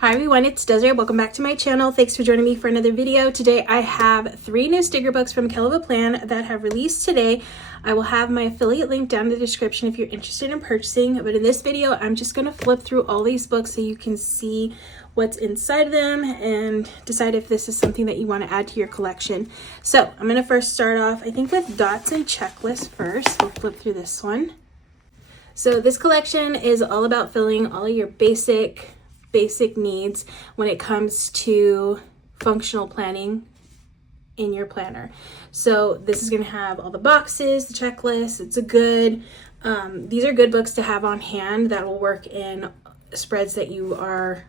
Hi everyone, it's Desiree. Welcome back to my channel. Thanks for joining me for another video. Today I have 3 new sticker books from Kellofaplan that have released today. I will have my affiliate link down in the description if you're interested in purchasing. But in this video, I'm just going to flip through all these books so you can see what's inside of them and decide if this is something that you want to add to your collection. So I'm going to first start off, I think, with dots and checklists first. We'll flip through this one. So this collection is all about filling all of your basic needs when it comes to functional planning in your planner. So this is going to have all the boxes, the checklists. It's a good, these are good books to have on hand that will work in spreads that you are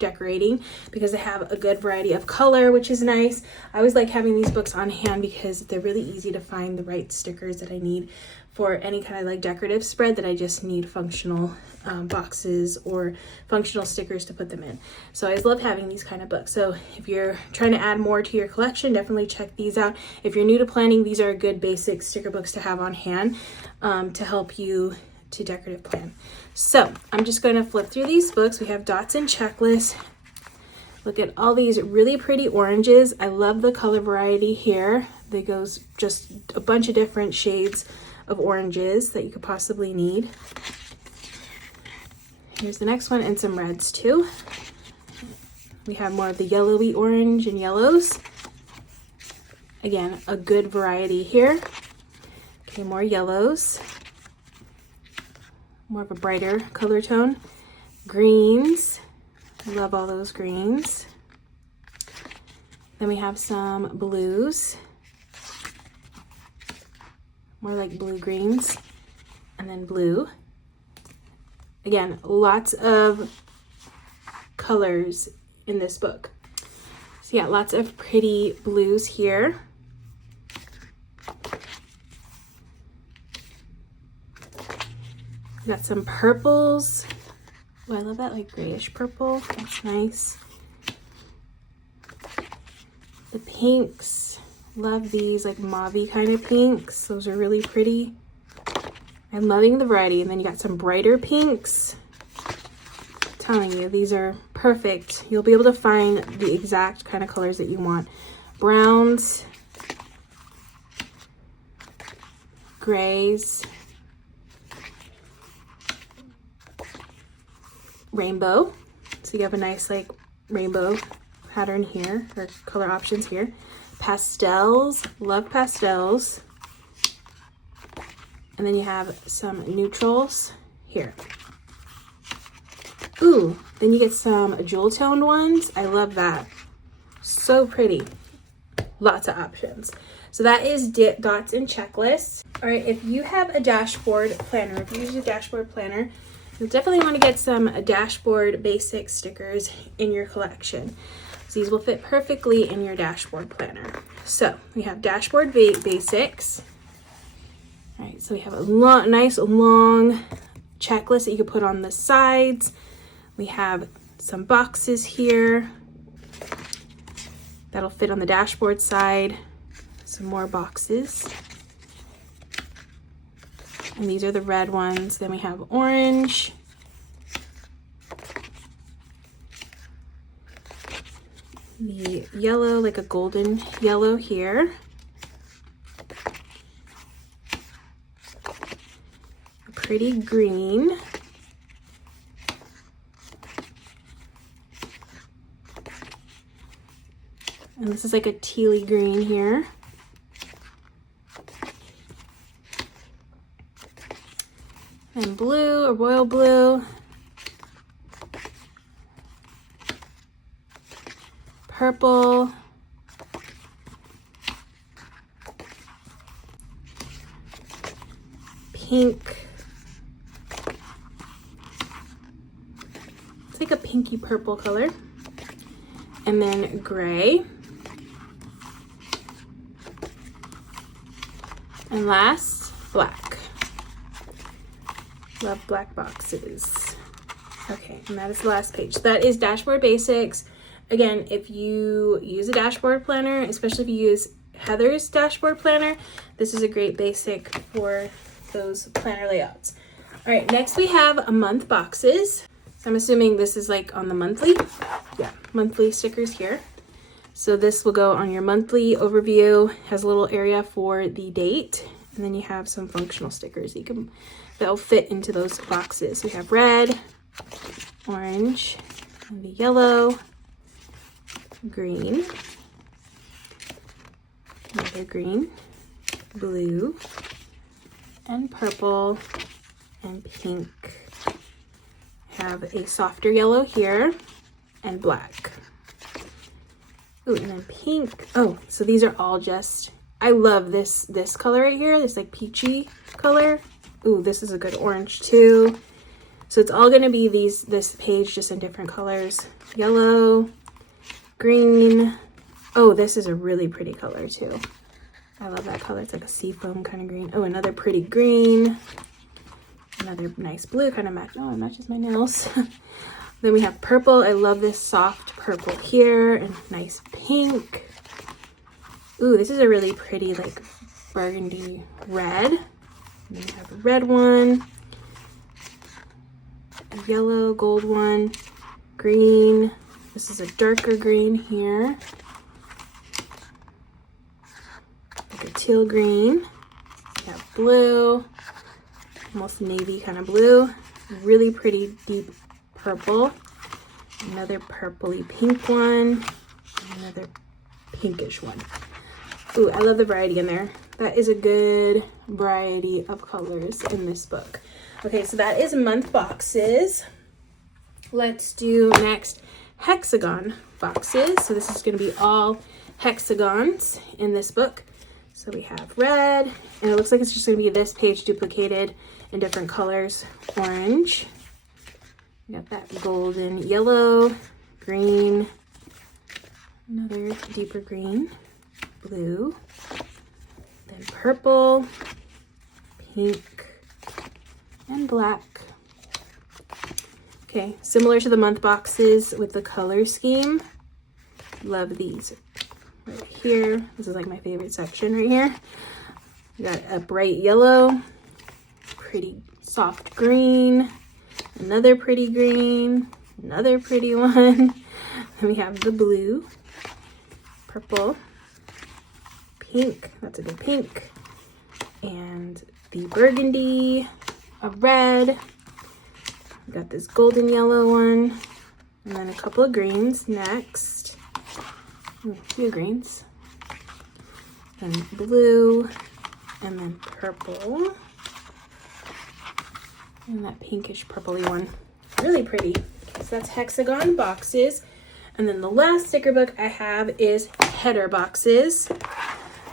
decorating because they have a good variety of color, which is nice. I always like having these books on hand because they're really easy to find the right stickers that I need for any kind of like decorative spread that I just need functional boxes or functional stickers to put them in. So I always love having these kind of books. So if you're trying to add more to your collection, definitely check these out. If you're new to planning, these are good basic sticker books to have on hand to help you to decorative plan. So I'm just going to flip through these books. We have dots and checklists. Look at all these really pretty oranges. I love the color variety here. There goes just a bunch of different shades of oranges that you could possibly need. Here's the next one, and some reds too. We have more of the yellowy orange and yellows. Again, a good variety here. Okay, more yellows. More of a brighter color tone. Greens. Love all those greens. Then we have some blues. More like blue greens. And then blue. Again, lots of colors in this book. So yeah, lots of pretty blues here. Got some purples. Oh, I love that like grayish purple. That's nice. The pinks. Love these like mauve-y kind of pinks. Those are really pretty. I'm loving the variety. And then you got some brighter pinks. I'm telling you, these are perfect. You'll be able to find the exact kind of colors that you want. Browns. Grays. Rainbow. So you have a nice like rainbow pattern here, or color options here. Pastels. Love pastels. And then you have some neutrals here. Ooh, then you get some jewel toned ones. I love that. So pretty. Lots of options. So that is dots and checklists. All right, if you have a dashboard planner, if you use a dashboard planner, you'll definitely want to get some dashboard basic stickers in your collection. So these will fit perfectly in your dashboard planner. So we have dashboard basics. All right, so we have a nice long checklist that you can put on the sides. We have some boxes here that'll fit on the dashboard side. Some more boxes. And these are the red ones. Then we have orange. The yellow, like a golden yellow here. A pretty green. And this is like a tealy green here. And blue, or royal blue. Purple. Pink. It's like a pinky purple color. And then gray. And last, black. Love black boxes. Okay, and that is the last page. So that is dashboard basics. Again, if you use a dashboard planner, especially if you use Heather's dashboard planner, this is a great basic for those planner layouts. All right, next we have a month boxes. So I'm assuming this is like on the monthly. Yeah, monthly stickers here. So this will go on your monthly overview, has a little area for the date, and then you have some functional stickers that'll fit into those boxes. We have red, orange, and the yellow, green, another green, blue, and purple, and pink. Have a softer yellow here, and black. Ooh, and then pink. Oh, so these are all just, I love this color right here, this like peachy color. Ooh, this is a good orange too. So it's all gonna be this page just in different colors. Yellow, green. Oh, this is a really pretty color too. I love that color. It's like a seafoam kind of green. Oh, another pretty green. Another nice blue kind of match. Oh, it matches my nails. Then we have purple. I love this soft purple here, and nice pink. Ooh, this is a really pretty like burgundy red. And then we have a red one, a yellow gold one, green. This is a darker green here. Like a teal green. We have blue, almost navy kind of blue. Really pretty deep purple, another purpley pink one, another pinkish one. Ooh, I love the variety in there. That is a good variety of colors in this book. Okay, so that is month boxes. Let's do next hexagon boxes. So this is going to be all hexagons in this book. So we have red, and it looks like it's just going to be this page duplicated in different colors. Orange. We got that golden yellow, green, another deeper green, blue, then purple, pink, and black. Okay, similar to the month boxes with the color scheme. Love these right here. This is like my favorite section right here. We got a bright yellow, pretty soft green, another pretty green, another pretty one. Then we have the blue, purple, pink, that's a good pink, and the burgundy, a red. We got this golden yellow one, and then a couple of greens next. Ooh, a few greens, and blue, and then purple. And that pinkish purpley one. Really pretty. Okay, so that's hexagon boxes. And then the last sticker book I have is header boxes.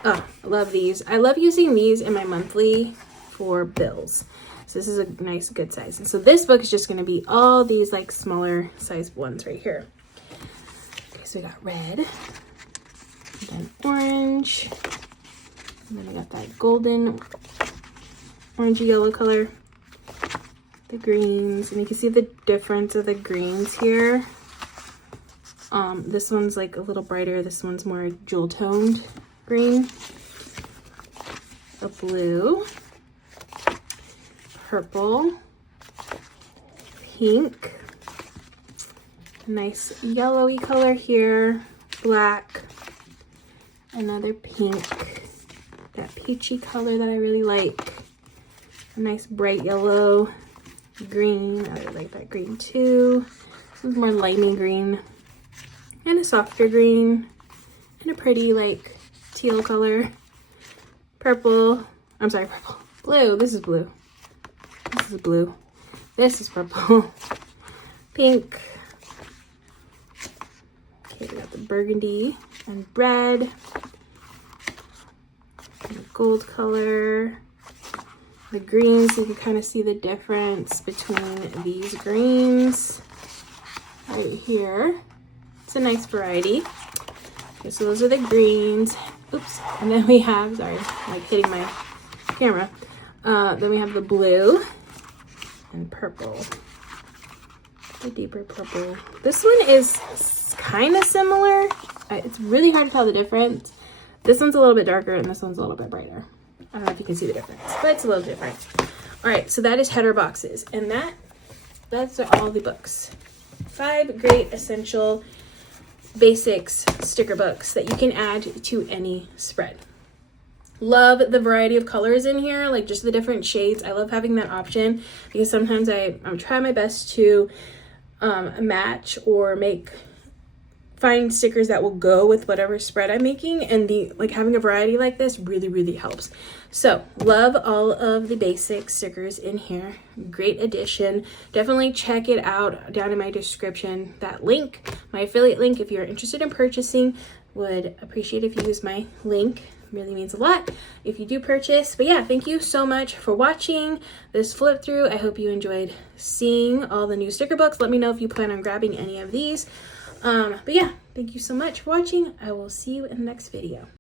Oh, I love these. I love using these in my monthly for bills. So this is a nice good size. And so this book is just going to be all these like smaller size ones right here. Okay, so we got red, and then orange, and then we got that golden orangey yellow color. The greens, and you can see the difference of the greens here. This one's like a little brighter, this one's more jewel toned green. A blue, purple, pink, nice yellowy color here, black, another pink, that peachy color that I really like, a nice bright yellow, green, I really like that green too. This is more limey green, and a softer green, and a pretty like teal color. Purple, I'm sorry, purple. Blue, this is blue. This is blue. This is purple. Pink. Okay, we got the burgundy and red. And the gold color. The greens, you can kind of see the difference between these greens right here. It's a nice variety. Okay, so those are the greens. Oops. And then we have, sorry, I'm like hitting my camera. Then we have the blue and purple. The deeper purple. This one is kind of similar. It's really hard to tell the difference. This one's a little bit darker and this one's a little bit brighter. I don't know if you can see the difference, but it's a little different. All right, so that is header boxes, and that That's all the books. 5 great essential basics sticker books that you can add to any spread. Love the variety of colors in here, like just the different shades. I love having that option because sometimes I'm trying my best to match or find stickers that will go with whatever spread I'm making, and having a variety like this really helps. So love all of the basic stickers in here. Great addition. Definitely check it out down in my description. That link, my affiliate link, if you're interested in purchasing, would appreciate if you use my link. Really means a lot if you do purchase. But yeah, thank you so much for watching this flip through. I hope you enjoyed seeing all the new sticker books. Let me know if you plan on grabbing any of these. But yeah, thank you so much for watching. I will see you in the next video.